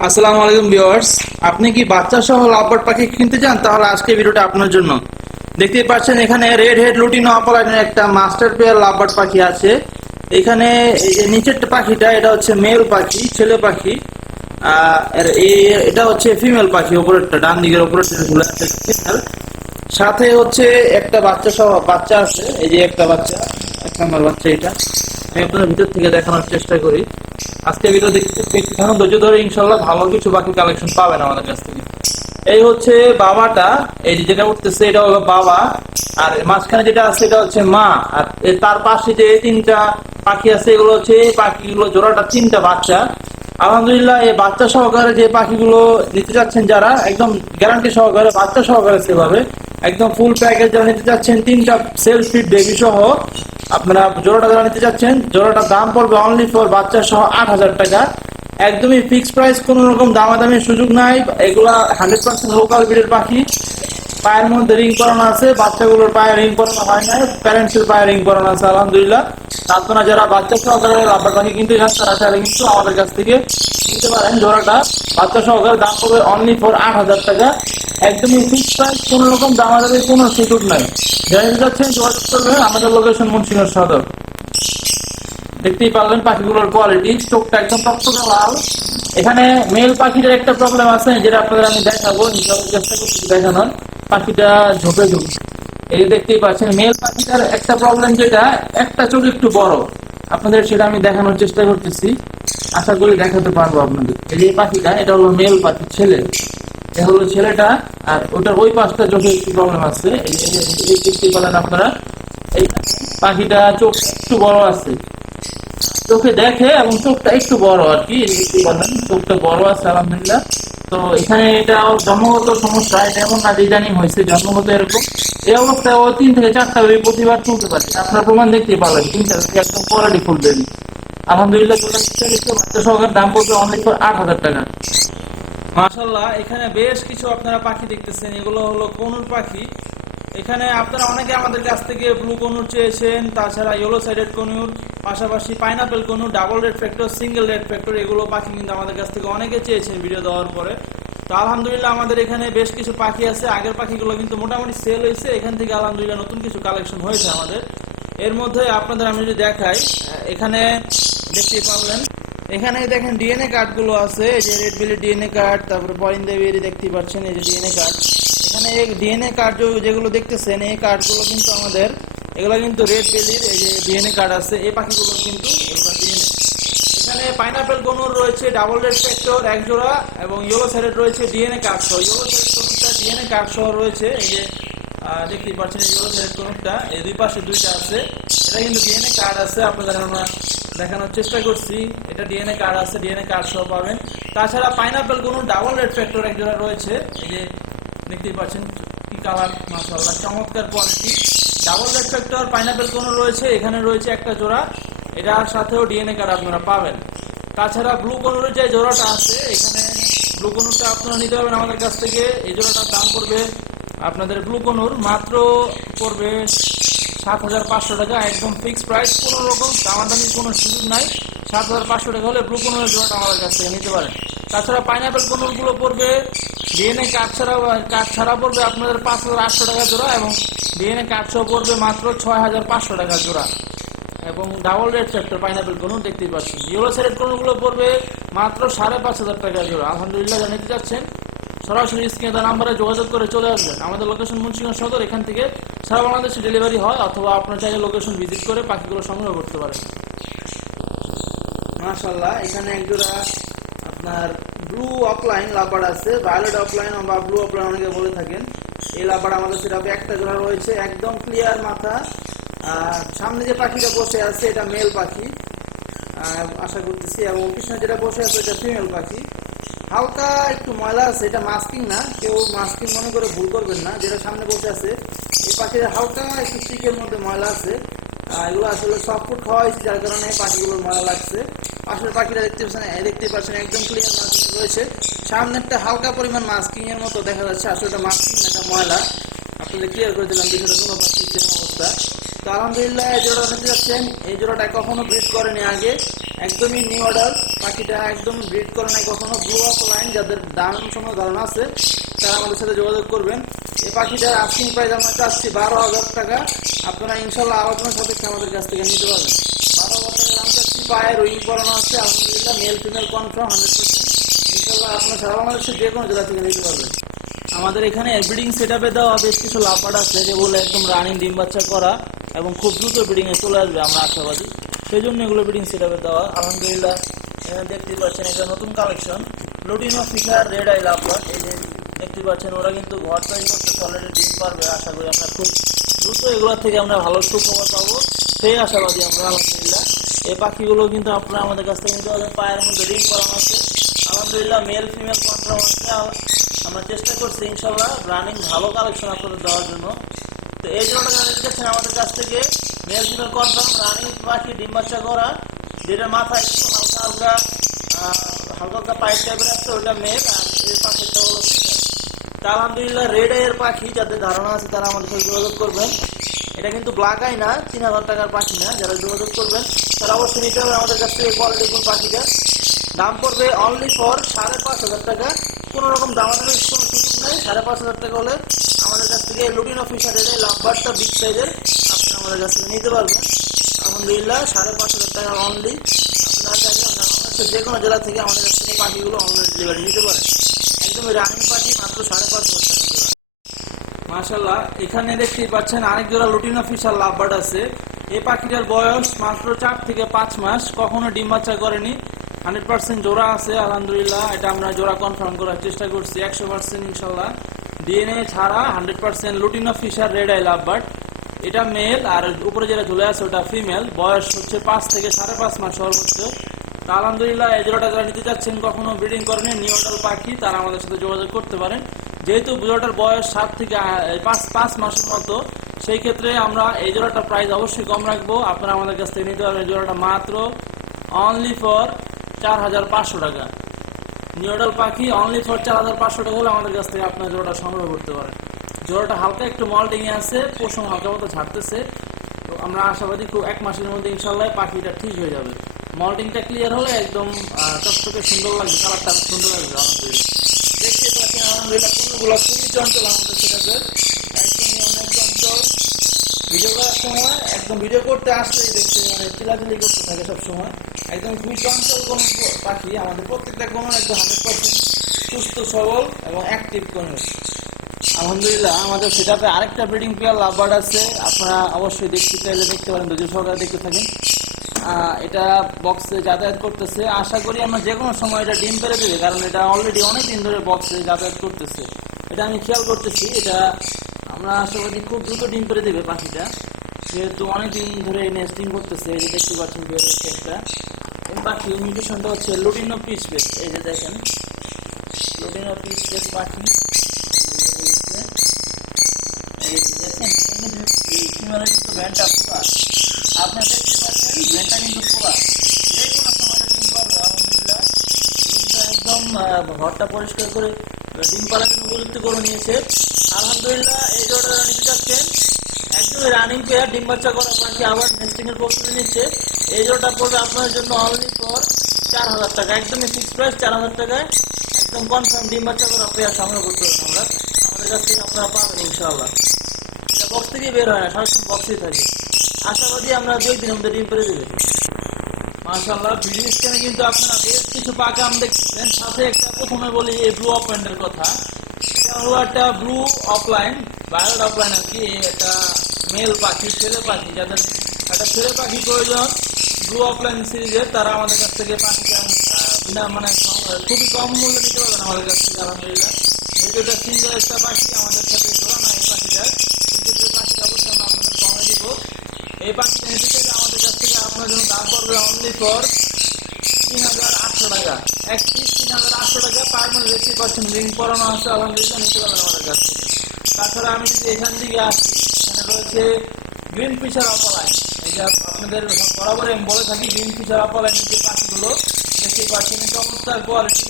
আসসালামু আলাইকুম ভিউয়ার্স। আপনি কি বাচ্চা সহ লাভবার্ড পাখি কিনতে চান? তাহলে আজকে ভিডিওটা আপনার জন্য। দেখতেই পাচ্ছেন, এখানে রেড হেড লুটিনো অপালাইনের একটা মাস্টার পেয়ার লাভবার্ড পাখি আছে। এখানে নিচের পাখিটা, এটা হচ্ছে মেল পাখি, ছেলে পাখি। এই- এটা হচ্ছে ফিমেল পাখি, উপরেরটা, ডান দিকের ঝুলে আছে সাথে হচ্ছে একটা বাচ্চা সহ, বাচ্চা আছে। এই যে একটা বাচ্চা, এক নম্বর বাচ্চা এটা। আমি আপনাদের ভিতর থেকে দেখানোর চেষ্টা করি। আজকে ভিডিও দেখতে একটু ধৈর্য ধরে ইনশাল্লাহ ভালো কিছু বাকি কালেকশন পাবেন আমাদের কাছ থেকে। এই হচ্ছে বাবাটা, এই যে যেটা উঠতেছে এটা হলো বাবা। আর মাঝখানে যেটা আছে এটা হচ্ছে মা। আর তার পাশে যে তিনটা পাখি আছে, এগুলো হচ্ছে পাখিগুলো, জোড়াটা তিনটা বাচ্চা। আলহামদুলিল্লাহ, এই বাচ্চা সহকারে যে পাখিগুলো নিতে যাচ্ছেন যারা, একদম গ্যারান্টি সহকারে, বাচ্চা সহকারে সেভাবে। একদম ফুল প্যাকেজ যারা নিতে চাচ্ছেন, তিনটা সেলফি বেবি সহ আপনারা জোড়াটা যারা নিতে চাচ্ছেন, জোড়াটার দাম পড়বে অনলি ফর বাচ্চা সহ আট হাজার টাকা। একদমই ফিক্সড প্রাইস কোনো রকম দামাদামির সুযোগ নাই। এগুলা হান্ড্রেড পার্সেন্ট লোকাল ব্রিডের পাখি। পায়ের মধ্যে রিং করানো আছে, বাচ্চাগুলোর পায়ে রিং করানো হয় না প্যারেন্টস এর পায়ে রিং করানো আছে, আলহামদুলিল্লাহ। আপনারা যারা বাচ্চা সহকারে রাব্বার পাখি কিনতে চান তারা চাইলে কিন্তু আমাদের কাছ থেকে নিতে পারেন জোড়াটা। বাচ্চা সহকারে দাম পড়বে অনলি ফর আট হাজার টাকা। একদমই ফিক্সড প্রাইস কোনো রকম দামাদামির কোনো সুযোগ নাই। যারা যাচ্ছেন যোগাযোগ করবেন, আমাদের লোকেশন মুন্সিগঞ্জ সদর। দেখতেই পারলেন পাখিগুলোর কোয়ালিটি চোখটা একদম টকটকে লাল। এখানে মেল পাখিটার একটা প্রবলেম আছে, যেটা আপনাদের আমি দেখাবো চেষ্টা করছি দেখানোর। পাখিটা ঝোপে ঝোপ এই দেখতেই পাচ্ছেন মেল পাখিটার একটা প্রবলেম যেটা, একটা চোখ একটু বড়। আপনাদের সেটা আমি দেখানোর চেষ্টা করতেছি। আশা করি দেখাতে পারব আপনাদের। এই যে পাখিটা, এটা হলো মেল পাখি, ছেলে। এটা হলো ছেলেটা, আর ওটার ওই পাশটা চোখে একটু প্রবলেম আছে। এই যে- পারেন আপনারা। এই পাখিটা চোখ একটু বড় আছে। চোখে দেখে এবং চোখটা একটু বড় আর কি। দেখতে পারবেন চোখটা বড় আছে, আলহামদুলিল্লাহ। তো এখানে এটা জন্মগত সমস্যা, এটা এমন না ইদানিং হয়েছে, জন্মগত এরকম। এই অবস্থায় ও তিন থেকে চারটা বেবি প্রতিবার তুলতে পারে। আপনার প্রমাণ দেখতে পারবেন তিনটা একদম কোয়ালিটি ফুল ফর আট হাজার টাকা। মাশাল্লাহ এখানে বেশ কিছু আপনারা পাখি দেখতেছেন। এগুলো হলো কোনুর পাখি। এখানে আপনারা অনেকে আমাদের কাছ থেকে ব্লু কনুর চেয়েছেন, তাছাড়া ইয়েলো সাইডেড কনুর, পাশাপাশি pineapple conure, double red factor, single red factor, এগুলো পাখি কিন্তু আমাদের কাছ থেকে অনেকে চেয়েছেন ভিডিও দেওয়ার পরে। তো আলহামদুলিল্লাহ আমাদের এখানে বেশ কিছু পাখি আছে। আগের পাখিগুলো কিন্তু মোটামুটি সেল হয়েছে। এখান থেকে আলহামদুলিল্লাহ নতুন কিছু কালেকশন হয়েছে আমাদের। এর মধ্যে আপনাদের আমি যদি দেখাই, এখানে দেখতে পারলেন। এখানে দেখেন ডিএনএ কার্ডগুলো আছে। এই যে রেড ডিএনএ কার্ড তারপরে পয়েন্ট দেবীর দেখতে পাচ্ছেন, এই যে ডিএনএ কার্ড এখানে ডিএনএ কার্ড যেগুলো দেখতেছেন, এই কার্ডগুলো কিন্তু আমাদের এগুলো কিন্তু রেড বেলির এই যে ডিএনএ কার্ড আছে। এই পাখিগুলো কিন্তু এগুলো ডিএনএ এখানে পাইনাপেল গনুর রয়েছে ডাবল রেড ফ্যাক্টর এক জোড়া, এবং ইয়েলো সাইডের রয়েছে ডিএনএ কার্ড সহ। ইয়েলো সাইডের ডিএনএ কার্ড সহ রয়েছে, এই যে দেখতেই পাচ্ছেন ইয়েলো সাইডের কোনটা এই দুই পাশে দুইটা আছে। এটা কিন্তু ডিএনএ কার্ড আছে, আপনাদের আমরা দেখানোর চেষ্টা করছি। এটা ডিএনএ কার্ড আছে ডিএনএ কার্ড সহ পাবেন। তাছাড়া পাইনাপেল কোনো ডাবল রেড ফ্যাক্টর এক জোড়া রয়েছে। এই যে, দেখতেই পাচ্ছেন কি কালার মাশাআল্লাহ, চমৎকার quality double red factor pineapple কোনো রয়েছে, এখানে রয়েছে একটা জোড়া। এটার সাথেও ডিএনএ কার্ড আপনারা পাবেন। তাছাড়া ব্লু কনুরের যে জোড়াটা আছে, এখানে ব্লু কনুরটা আপনারা নিতে পারবেন আমাদের কাছ থেকে। এই জোড়াটার দাম পড়বে আপনাদের ব্লু কনুর মাত্র পড়বে সাত হাজার পাঁচশো টাকা, একদম ফিক্সড প্রাইস কোনো রকম দামাদামি, কোনো সুযোগ নাই। সাত হাজার পাঁচশো টাকা হলে ব্লু কনুরের জোড়াটা আমাদের কাছ থেকে নিতে পারেন। তাছাড়া পাইনাপেল কনুরগুলো পড়বে ডিএনএ কার্ড ছাড়া কার্ড ছাড়া পড়বে আপনাদের পাঁচ হাজার আটশো টাকা জোড়া এবং ডিএনএ কার্ড সহ পড়বে মাত্র ছয় হাজার পাঁচশো টাকা জোড়া। এবং ডাবল রেড ফ্যাক্টর পাইনাপেল কোনো দেখতেই পাচ্ছেন। ইউরো সেলেট পড়বে মাত্র সাড়ে পাঁচ হাজার টাকা জোড়া আলহামদুলিল্লাহ জানাতে যাচ্ছেন সরাসরি স্ক্রিনে তার নাম্বারে যোগাযোগ করে চলে আসবেন। আমাদের লোকেশন মুন্সিগঞ্জ সদর, এখান থেকে সারা বাংলাদেশে ডেলিভারি হয়, অথবা আপনার চাইলে লোকেশন ভিজিট করে পাখিগুলো সংগ্রহ করতে পারেন। মাশাল্লাহ এখানে একজোড়া আপনার ব্লু অফলাইন লাপার আছে ভায়োলেট অফলাইন বা ব্লু অফলাইন অনেকে বলে থাকেন। এই লাপার আমাদের সেটা একটা জোড়া রয়েছে, একদম ক্লিয়ার মাথা। সামনে যে পাখিটা বসে আছে, এটা মেল পাখি। আশা করতেছি এবং পিছনে যেটা বসে আছে, এটা ফিমেল পাখি। হালকা একটু ময়লা আছে, এটা মাস্কিং না। কেউ মাস্কিং মনে করে ভুল করবেন না, যেটা সামনে বসে আছে। এই পাখির হালকা একটু চিকের মধ্যে ময়লা আছে। এগুলো আসলে সফট ফুড খাওয়া হয়েছে যার কারণে পাখিগুলোর ময়লা লাগছে। পাশের পাখিটা দেখতে পাচ্ছেন দেখতে পাচ্ছেন, একদম ক্লিয়ার মাস্কিং রয়েছে। সামনেরটা হালকা পরিমাণ মাস্কিং এর মতো দেখা যাচ্ছে, আসলে এটা মাস্কিং না, এটা ময়লা। আপনাদের ক্লিয়ার করে দিলাম, বিষয়টা কোনো অবস্থা। জোড়া নিতে এই জোড়াটা কখনো ব্রিড করেনি আগে। একদমই নিউ অর্ডার পাখিটা একদম ব্রিড কখনো। ব্লু অফ লাইন যাদের ধারণা আছে, তারা আমাদের সাথে যোগাযোগ করবেন। এই পাখিটার আমরা বারো হাজার টাকা। আপনারা আমাদের কাছ থেকে নিতে পারবেন। বারো হাজার টাকা দাম চাচ্ছি। পায়ে রুই পরানো আছে। আলহামদুলিল্লাহ মেল কনফার্ম যে কোনো জেলা থেকে নিতে পারবেন। আমাদের এখানে সেট আপে দেওয়া বেশ কিছু লাভবার্ড আছে, যেগুলো একদম রানিং ডিম বাচ্চা করা। এবং খুব দ্রুত ব্রিডিং এ চলে আসবে আমরা আশাবাদী। সেই জন্য এগুলো ব্রিডিং সেট আপে দেওয়া। আলহামদুলিল্লাহ দেখতে পাচ্ছেন এটা নতুন collection lutino Fischer red eye lovebird এই যে দেখতে পাচ্ছেন, ওরা কিন্তু ঘর তৈরি করতে অলরেডি ডিম পারবে। আশা করি আমরা খুব দ্রুত এগুলোর থেকে আমরা ভালো সুখবর পাবো। সেই আশাবাদী আমরা, আলহামদুলিল্লাহ। এই পাখিগুলো কিন্তু আপনারা আমাদের কাছ থেকে কিন্তু পায়ের মধ্যে রিং করানো আছে। আলহামদুলিল্লাহ মেল ফিমেল কন্ট্রোল আছে। আমরা চেষ্টা করছি ইনশাল্লাহ রানিং ভালো কালেকশন আপনাদের দেওয়ার জন্য। এই জন্য দেখছেন আমাদের কাছ থেকে মেল ফিমেল কনফার্ম, রানিং, পাখি, ডিম বাচ্চা করা যেটা মাথায় একটু হালকা হালকা হালকা হালকা পাইপ টাইপের আছে ওটা মেল আর এই পাখিটা হলো তা আলহামদুলিল্লাহ রেড এর পাখি যাদের ধারণা আছে, তারা আমাদের সাথে যোগাযোগ করবেন। এটা কিন্তু ব্ল্যাক আই না, তিন হাজার টাকার পাখি না, যারা যোগাযোগ করবেন, তারা অবশ্যই নিতে হবে আমাদের কাছ থেকে কোয়ালিটি কোন পাখিটা। দাম পড়বে অনলি ফর সাড়ে পাঁচ হাজার টাকা। কোনো রকম দামাদামের নেই সাড়ে পাঁচ হাজার টাকা হলে আমাদের কাছ থেকে লুটিন অফিসার এলে লাভবারটা বিগ সাইজের আপনি আমাদের কাছ থেকে নিতে পারবেন। আলহামদুলিল্লাহ, সাড়ে পাঁচ হাজার টাকা অনলি আপনারা বাংলাদেশের যে কোনো জেলা থেকে আমাদের কাছ থেকে পাখিগুলো অনলাইন ডেলিভারি নিতে পারেন। একদম রানিং পাখি মাত্র সাড়ে পাঁচ হাজার টাকা জোড়া এখানে দেখতেই পাচ্ছেন আরেক জোড়া লুটিন অফিসার লাভবার্ড আছে। এই পাখিটার বয়স মাত্র চার থেকে পাঁচ মাস, কখনো ডিম বাচ্চা করেনি। হান্ড্রেড পার্সেন্ট জোড়া আছে, আলহামদুলিল্লাহ। এটা আমরা জোড়া কনফার্ম করার চেষ্টা করছি, একশো পার্সেন্ট ইনশাল্লাহ। ডিএনএ ছাড়া হান্ড্রেড পার্সেন্ট লুটিন অফিসার রেড আই লাভবার্ড এটা মেল আর উপরে যেটা ঝুলে আছে ওটা ফিমেল বয়স হচ্ছে পাঁচ থেকে সাড়ে পাঁচ মাস সর্বোচ্চ। তা আলহামদুলিল্লাহ, এই জোড়াটা যারা নিতে চাচ্ছেন, কখনো ব্রিডিং করেনি নিউটাল পাখি, তারা আমাদের সাথে যোগাযোগ করতে পারেন। যেহেতু জোড়াটার বয়স সাত থেকে পাঁচ পাঁচ মাসের মতো, সেই ক্ষেত্রে আমরা এই জোড়াটার প্রাইস অবশ্যই কম রাখব। আপনারা আমাদের কাছ থেকে নিতে পারবেন জোড়াটা মাত্র অনলি ফর চার হাজার পাঁচশো টাকা। নিউডাল পাখি অনলি ফর চার হাজার পাঁচশো টাকা হলে আমাদের কাছ থেকে আপনার জোড়াটা সংগ্রহ করতে পারেন। জোড়াটা হালকা একটু মল্টিং এ আছে পশম হালকা মতো ছাড়তেছে তো আমরা আশাবাদী খুব এক মাসের মধ্যে ইনশাল্লাহ পাখিটা ঠিক হয়ে যাবে। মল্টিংটা ক্লিয়ার হলে একদম চকচকে সুন্দর লাগবে, কালারটা সুন্দর লাগবে, আলহামদুলিল্লাহ। দেখতে পাচ্ছেন, আলহামদুলিল্লাহ, কোনগুলো খুবই চঞ্চল আমাদের সেটাতে ভিডিও করার সময়, একদম ভিডিও করতে আসলেই দেখতে মানে চিলাচিলি করতে থাকে সব সময় একদম খুবই চঞ্চল কোন পাখি, আমাদের প্রত্যেকটা কোনো একদম হান্ড্রেড পার্সেন্ট সুস্থ, সবল এবং অ্যাক্টিভ কোনো আলহামদুলিল্লাহ, আমাদের সেটাতে আরেকটা ব্রিডিং পেয়ার লাভবার্ড আছে। আপনারা অবশ্যই দেখতে চাইলে দেখতে পারেন যদি সরকার দেখতে থাকেন। এটা বক্সে যাতায়াত করতেছে। আশা করি আমরা যে কোনো সময় এটা ডিম পেরে দেবে, কারণ এটা অলরেডি অনেক দিন ধরে বক্সে যাতায়াত করতেছে। এটা আমি খেয়াল করতেছি, এটা আমরা আশাবাদী খুব দ্রুত ডিম পেরে দেবে পাখিটা। যেহেতু অনেক দিন ধরে নেস্টিং করতেছে, এই যে দেখতে পাচ্ছেন বের হচ্ছে একটা। এই পাখি মিউটেশনটা হচ্ছে লুটিনো পিস বেস এই যে দেখেন। লুটিনো পিস বেস পাখি। কিন্তু ভ্যানটা কিন্তু যে ডিম ডিমটা একদম ঘরটা পরিষ্কার করে, ডিম পাড়ার জন্য উপযুক্ত করে নিয়েছে। আলহামদুলিল্লাহ, এই জোড়া নিতে যাচ্ছেন একদম রানিং পেয়ার ডিম বাচ্চা করা পাখি আবার নেস্টিং এর প্রস্তুতি নিচ্ছে। এই জোড়াটা পড়বে আপনার জন্য অনলি চার হাজার টাকা। একদমই ফিক্স প্রাইস চার হাজার টাকায়। একদম কনফার্ম ডিম বাচ্চা করা পেয়ার সংগ্রহ করতে পারেন আমরা। আমাদের কাছ থেকে আপনারা বক্স থেকে বের হয় থাকে। আশাবাদী আমরা দুই দিনের মধ্যে ডিম পেরে দেবে। মাশাআল্লাহ ভিডিও স্ক্রিনে কিন্তু আপনারা বেশ কিছু পাকাম দেখতেছেন। সাথে একটা প্রথমে বলি এই ব্লু অপয়েন্টের কথা। হলো একটা ব্লু অফলাইন ভায়োলেট অফলাইন আর কি একটা মেল পাখি, ছেলে পাখি, যাদের একটা ছেলে পাখি প্রয়োজন ব্লু অফলাইন সিরিজের তারা আমাদের কাছ থেকে পাখিটা বিনা মানে খুবই কম মূল্যে নিতে পারবেন আমাদের কাছ থেকে আলহামদুলিল্লাহ এটা সিঙ্গেল একটা পাখি, আমাদের সাথে জোড়া না এই পাখিটা এই পাখিটা অবশ্যই আমরা আপনাদের কমে দিব। এই পাখিটা নিতে চাইলে আমাদের কাছ থেকে আপনার জন্য দাম পড়বে অনলি ফর টাকা এক তিন হাজার আটশো আলহামদুলিল্লাহ নিতে আমাদের তাছাড়া আমি যদি এখান থেকে আসি এখানে রয়েছে গ্রিন ফিশার এটা আমি যে পাখিগুলো কোয়ালিটি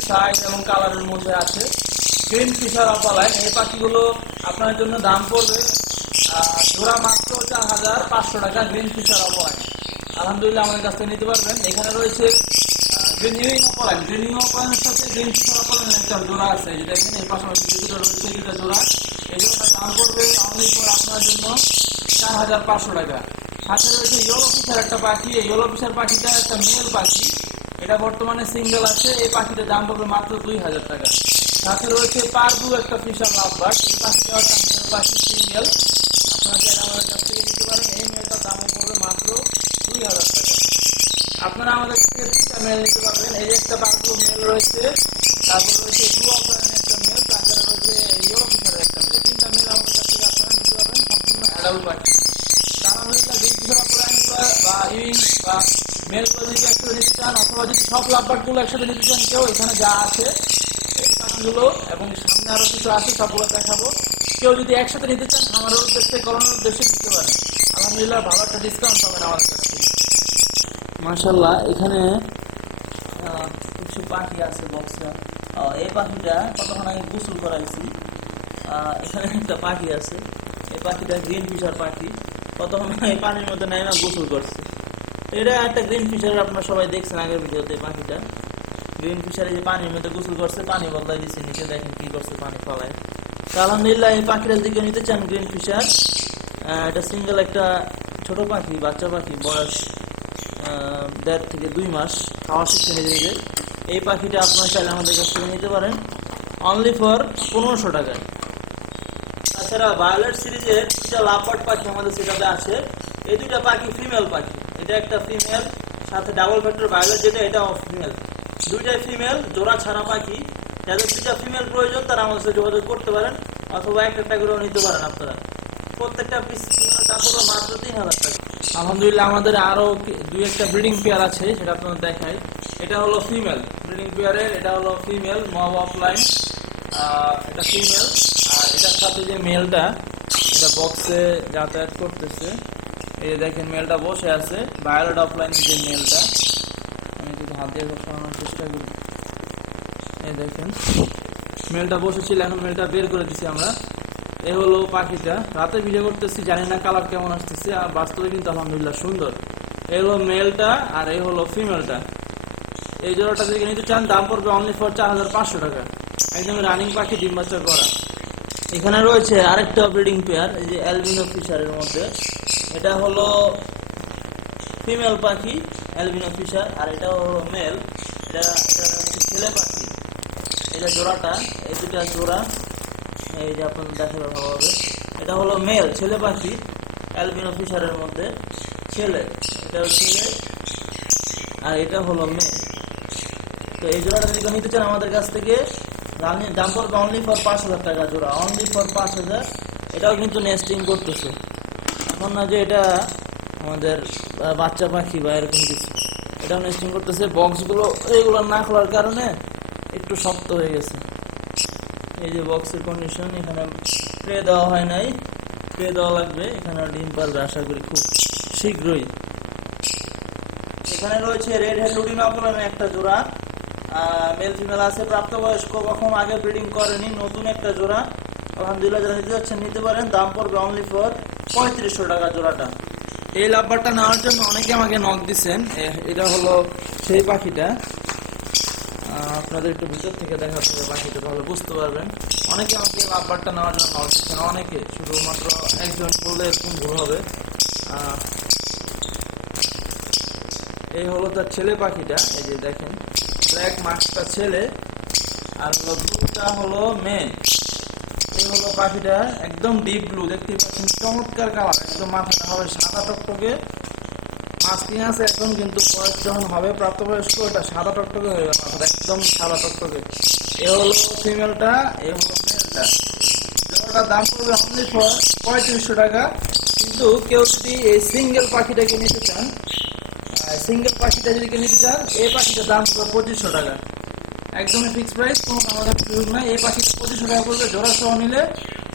এবং কালারের মধ্যে আছে। গ্রিন ফিশার অপালাইন, এই পাখিগুলো আপনার জন্য দাম পড়বে জোড়া মাত্র চার হাজার পাঁচশো টাকা গ্রিন ফিশার অপালাইন। আলহামদুলিল্লাহ আমাদের কাছ থেকে নিতে পারবেন। এখানে রয়েছে গ্রিনিং অপলাইন গ্রিনিং অপলাইনের সাথে একটা জোড়া আছে। যে যে রয়েছে এই জোড়া এই জোড়াটার দাম পড়বে আপনার জন্য চার হাজার পাঁচশো টাকা। সাথে রয়েছে ইয়েলো ফিশার একটা পাখি। এই ইয়েলো পাখিটা একটা মেল পাখি। এটা বর্তমানে সিঙ্গেল আছে। এই পাখিটার দাম পড়বে মাত্র দুই হাজার টাকা। সাথে রয়েছে পারবু একটা ফিশার লাভবার্ড এই পাখিটা একটা মেল পাখি সিঙ্গেল আপনারা আমাদের থেকে তিনটা মেল নিতে পারবেন। এই যে একটা পারবু মেল রয়েছে, তারপর রয়েছে ব্লু অপারেনের একটা মেল তাছাড়া রয়েছে ইয়েলো ফিশারের একটা মেল তিনটা মেল আমাদের কাছ থেকে আপনারা নিতে পারবেন, সম্পূর্ণ অ্যাডাল্ট পাখি আলহামদুলিল্লাহ গ্রিন ফিশার অপারেনগুলো বা ইউইং বা মেলগুলো যদি একসাথে নিতে চান, অথবা যদি সব লাভবার্ডগুলো একসাথে নিতে চান, কেউ এখানে যা আছে, এই পাখিগুলো এবং সামনে আরও কিছু আছে, সবগুলো দেখাবো। কেউ যদি একসাথে নিতে চান, খামারের উদ্দেশ্যে, করানোর উদ্দেশ্যে নিতে পারেন। আলহামদুলিল্লাহ, ভালো একটা ডিসকাউন্ট পাবেন আমাদের কাছ। মাশাল্লাহ এখানে কিছু পাখি আছে বক্সে এই পাখিটা কতক্ষণ আগে গোসল করাইছি? এখানে একটা পাখি আছে। এই পাখিটা গ্রিন ফিশার পাখি। কতক্ষণ এই পানির মধ্যে নেয় না গোসল করছে? এটা একটা গ্রিন ফিশার আপনারা সবাই দেখছেন আগের ভিডিওতে পাখিটা। গ্রিন ফিশারে যে পানির মধ্যে গোসল করছে, পানি বদলাই দিচ্ছে নিচে দেখেন কি করছে পানি ফলায়। আলহামদুলিল্লাহ, এই পাখিটা দিকে নিতে চান গ্রিন ফিশার এটা সিঙ্গেল একটা ছোট পাখি, বাচ্চা পাখি, বয়স দেড় থেকে দুই মাস খাওয়া শিখছে নিজে নিজে এই পাখিটা আপনারা চাইলে আমাদের কাছ থেকে নিতে পারেন। অনলি ফর পনেরোশো টাকায়। তাছাড়া ভায়োলেট সিরিজের দুইটা লাভবার্ড পাখি আমাদের সেটাতে আছে। এই দুইটা পাখি ফিমেল পাখি। এটা একটা ফিমেল সাথে ডাবল ফ্যাক্টর ভায়োলেট যেটা, এটাও ফিমেল দুইটাই ফিমেল জোড়া ছাড়া পাখি। যাদের দুইটা ফিমেল প্রয়োজন, তারা আমাদের সাথে যোগাযোগ করতে পারেন, অথবা একটা করেও নিতে পারেন আপনারা। প্রত্যেকটা পিস তারপরে মাত্র তিন হাজার টাকা। আলহামদুলিল্লাহ আমাদের আরও কি- দুই একটা ব্রিডিং পেয়ার আছে, সেটা আপনাদের দেখাই। এটা হলো ফিমেল ব্রিডিং পেয়ারের এটা হলো ফিমেল মব অফলাইন এটা ফিমেল আর এটার সাথে যে মেলটা এটা বক্সে যাতায়াত করতেছে। এই দেখেন মেলটা বসে আছে ভায়োলেট অফলাইন যে মেলটা আমি একটু হাত দিয়ে সরানোর চেষ্টা করি। এই দেখেন মেলটা বসেছিল, এখন মেলটা বের করে দিছি আমরা। এ হলো পাখিটা। রাতে ভিডিও করতেছি, জানি না কালার কেমন আসতেছে, আর বাস্তবে কিন্তু আলহামদুলিল্লাহ সুন্দর। এ হলো মেলটা আর এই হলো ফিমেলটা এই জোড়াটা যদি নিতে চান, দাম পড়বে অনলি ফর চার হাজার পাঁচশো টাকা। একদম রানিং পাখি, ডিম বাচ্চা করা। এখানে রয়েছে আরেকটা ব্রিডিং পেয়ার এই যে অ্যালবিনো ফিশারের মধ্যে। এটা হলো ফিমেল পাখি অ্যালবিনো ফিশার আর এটা হলো মেল এটা ছেলে পাখি। এটা জোড়াটা, এই দুটা জোড়া। এই যে আপনাদের দেখাবে হবে এটা হলো মেল, ছেলে পাখি, অ্যালবিনো ফিশারের মধ্যে। ছেলে, এটা ছেলে, আর এটা হলো মেয়ে। তো এই জোড়াটা যদি নিতে চান আমাদের কাছ থেকে দাম পড়বে অনলি ফর পাঁচ হাজার টাকা জোড়া অনলি ফর পাঁচ হাজার। এটাও কিন্তু নেস্টিং করতেছে। এখন না যে এটা আমাদের বাচ্চা পাখি বা এরকম কিছু। এটাও নেস্টিং করতেছে। বক্সগুলো এইগুলো না খোলার কারণে একটু শক্ত হয়ে গেছে। এই যে বক্সের কন্ডিশন এখানে ট্রে দেওয়া হয় নাই। ট্রে দেওয়া লাগবে। এখানে ডিম পারবে, আশা করি খুব শীঘ্রই। এখানে রয়েছে রেড হেড লুডিনো অপলানের একটা জোড়া। মেল ফিমেল আছে, প্রাপ্তবয়স্ক, কখন আগে ব্রিডিং করেনি, নতুন একটা জোড়া। আলহামদুলিল্লাহ, যারা নিতে যাচ্ছেন, নিতে পারেন। দাম পড়বে অনলি ফর পঁয়ত্রিশশো টাকা জোড়াটা। এই লাভবারটা নেওয়ার জন্য অনেকে আমাকে নক দিচ্ছেন এটা হলো সেই পাখিটা। আপনাদের একটু ভিতর থেকে দেখাতে হবে পাখিটা তাহলে বুঝতে পারবেন। অনেকে আমাকে লাভবারটা নেওয়ার জন্য দিচ্ছেন, অনেকে, শুধুমাত্র একজন বললে এরকম ভুল হবে। এই হলো তার ছেলে পাখিটা, এই যে দেখেন ব্ল্যাক মাস্কটা ছেলে, আর হলো ব্লুটা হলো মেয়ে। এই হলো পাখিটা একদম ডিপ ব্লু দেখতে পাচ্ছেন চমৎকার কালার একদম মাথাটা হবে সাদা টকটকে। মাস্কিং আছে এখন কিন্তু বয়স যখন হবে প্রাপ্তবয়স্ক, এটা সাদা টকটকে হয়ে গেল একদম সাদা টকটকে। এ হলো ফিমেলটা এ হলো মেলটা জোড়াটার দাম পড়বে অনলি ফর পঁয়ত্রিশশো টাকা। কিন্তু কেউ যদি এই সিঙ্গেল পাখিটাকে নিতে চান সিঙ্গেল পাখিটা যদি নিতে চান এই পাখিটার দাম পড়বে পঁচিশশো টাকা। একদমই ফিক্স প্রাইস কোনো আমাদের সুযোগ নাই। এই পাখিটা পঁচিশশো টাকা পড়বে, জোড়া সহ নিলে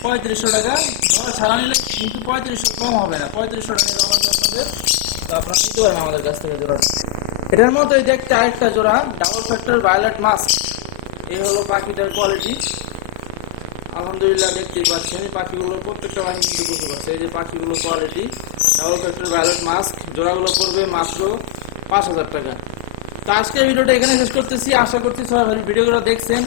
পঁয়ত্রিশশো টাকা। জোড়া ছাড়া নিলে কিন্তু পঁয়ত্রিশশো কম হবে না। পঁয়ত্রিশশো টাকা জমা আপনারা এটার মতো এই যে একটা আরেকটা জোড়া ডাবল ফ্যাক্টর ভায়োলেট মাস্ক এই হলো পাখিটার কোয়ালিটি আলহামদুলিল্লাহ দেখতেই পাচ্ছেন, এই পাখিগুলোর প্রত্যেকটা পাখি কিন্তু বুঝতে পারছে। এই যে পাখিগুলোর quality double factor violet mask জোড়াগুলো পড়বে মাত্র পাঁচ হাজার টাকা। তো আজকের ভিডিওটা এখানে শেষ করতেছি। আশা করছি সবাই ভিডিওগুলো দেখছেন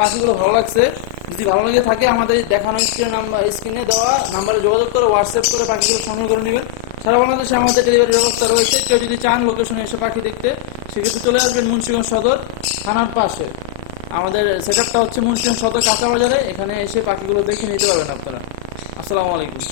পাখিগুলো ভালো লাগছে। যদি ভালো লেগে থাকে আমাদের দেখানো স্ক্রিনে নাম্বার স্ক্রিনে দেওয়া নাম্বারে যোগাযোগ করে হোয়াটসঅ্যাপ করে পাখিগুলো সংগ্রহ করে নেবেন। সারা বাংলাদেশে আমাদের ডেলিভারি ব্যবস্থা রয়েছে। কেউ যদি চান লোকেশনে এসে পাখি দেখতে, সেক্ষেত্রে চলে আসবেন মুন্সিগঞ্জ সদর থানার পাশে। আমাদের সেট হচ্ছে মুন্সিগঞ্জ সদর কাঁচা বাজারে এখানে এসে পাখিগুলো দেখে নিতে পারবেন আপনারা। আসসালামু আলাইকুম।